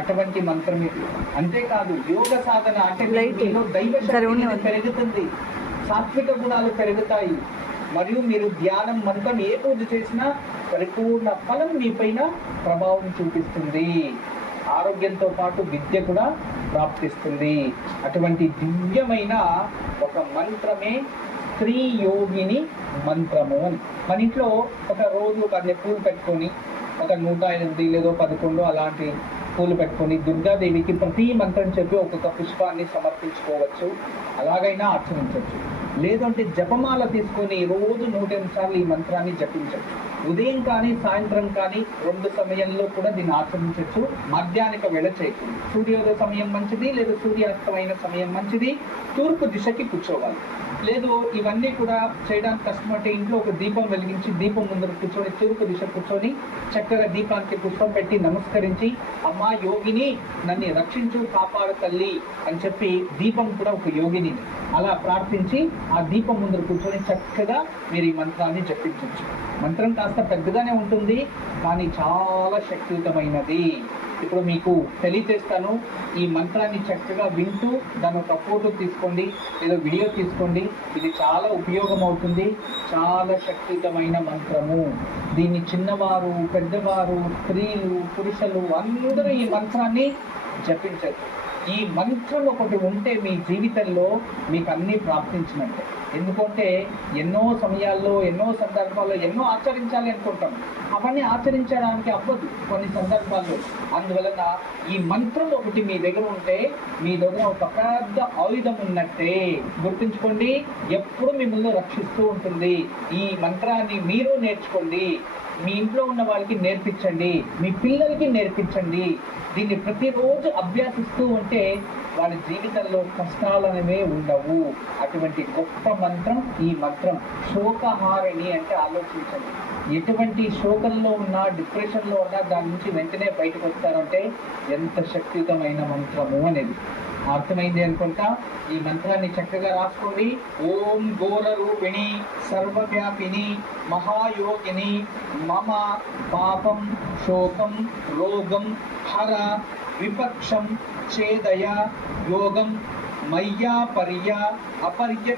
అటువంటి మంత్రం ఇది. అంతేకాదు యోగ సాధన అంటే మీలో దైవ శక్తి పెరుగుతుంది, సాత్విక గుణాలు పెరుగుతాయి, మరియు మీరు ధ్యానం మంత్రం ఏ పూజ చేసినా పరిపూర్ణ ఫలం మీపైన ప్రభావం చూపిస్తుంది. ఆరోగ్యంతో పాటు విద్య కూడా ప్రాప్తిస్తుంది. అటువంటి దివ్యమైన ఒక మంత్రమే స్త్రీ యోగిని మంత్రము. మన ఇంట్లో ఒక రోజు ఒక పూలు పెట్టుకొని ఒక 108 లేదా 11 అలాంటి పూలు పెట్టుకొని దుర్గాదేవికి ప్రతి మంత్రం చెప్పి ఒక్కొక్క పుష్పాన్ని సమర్పించుకోవచ్చు. అలాగైనా ఆచరించవచ్చు. లేదంటే జపమాల తీసుకొని రోజు 108 సార్లు ఈ మంత్రాన్ని జపించవచ్చు. ఉదయం కానీ సాయంత్రం కానీ 2 సమయంలో కూడా దీన్ని ఆచరించవచ్చు. మధ్యాహ్నిక వేళ చేయకూడదు. సూర్యోదయ సమయం మంచిది, లేదా సూర్యాస్తమైన సమయం మంచిది. తూర్పు దిశకి కూర్చోవాలి. లేదు ఇవన్నీ కూడా చేయడానికి కష్టమంటే ఇంట్లో ఒక దీపం వెలిగించి దీపం ముందర కూర్చొని తూర్పు దిశ కూర్చొని చక్కగా దీపానికి పుష్పం పెట్టి నమస్కరించి, అమ్మా యోగిని నన్ను రక్షించు కాపాడు తల్లి అని చెప్పి, దీపం కూడా ఒక యోగిని అలా ప్రార్థించి ఆ దీపం ముందర కూర్చొని చక్కగా మీరు ఈ మంత్రాన్ని జపించవచ్చు. మంత్రం కాస్త పెద్దగానే ఉంటుంది, కానీ చాలా శక్తియుతమైనది. ఇప్పుడు మీకు తెలియజేస్తాను. ఈ మంత్రాన్ని చక్కగా వింటూ దాని ఒక ఫోటో తీసుకోండి, లేదా వీడియో తీసుకోండి. ఇది చాలా ఉపయోగం అవుతుంది. చాలా శక్తియుతమైన మంత్రము. దీన్ని చిన్నవారు, పెద్దవారు, స్త్రీలు, పురుషులు అందరూ ఈ మంత్రాన్ని జపించచ్చు. ఈ మంత్రం ఒకటి ఉంటే మీ జీవితంలో మీకు అన్నీ ప్రాప్తించినట్టే. ఎందుకంటే ఎన్నో సమయాల్లో, ఎన్నో సందర్భాల్లో ఎన్నో ఆచరించాలి అనుకుంటాం, అవన్నీ ఆచరించడానికి అవ్వదు కొన్ని సందర్భాల్లో. అందువలన ఈ మంత్రం ఒకటి మీ దగ్గర ఉంటే మీ దగ్గర ఒక పెద్ద ఆయుధం ఉన్నట్టే. గుర్తుంచుకోండి, ఎప్పుడు మిమ్మల్ని రక్షిస్తూ ఉంటుంది. ఈ మంత్రాన్ని మీరు నేర్చుకోండి, మీ ఇంట్లో ఉన్న వాళ్ళకి నేర్పించండి, మీ పిల్లలకి నేర్పించండి. దీన్ని ప్రతిరోజు అభ్యాసిస్తూ ఉంటే వాళ్ళ జీవితంలో కష్టాలు అనేవి ఉండవు. అటువంటి గొప్ప మంత్రం ఈ మంత్రం. శోకహారిణి అంటే ఆలోచించండి. ఎటువంటి శోకంలో ఉన్నా, డిప్రెషన్లో ఉన్నా దాని నుంచి వెంటనే బయటకు వస్తారంటే ఎంత శక్తియుతమైన మంత్రము అనేది అర్థమైంది అనుకుంటా. ఈ మంత్రాన్ని చక్కగా రాసుకోండి. ఓం ఘోర రూపిణి సర్వవ్యాపిని మహాయోగిని మమ పాపం శోకం రోగం హర విపక్షం ఛేదయ యోగం మయ్యా పర్య అపర్య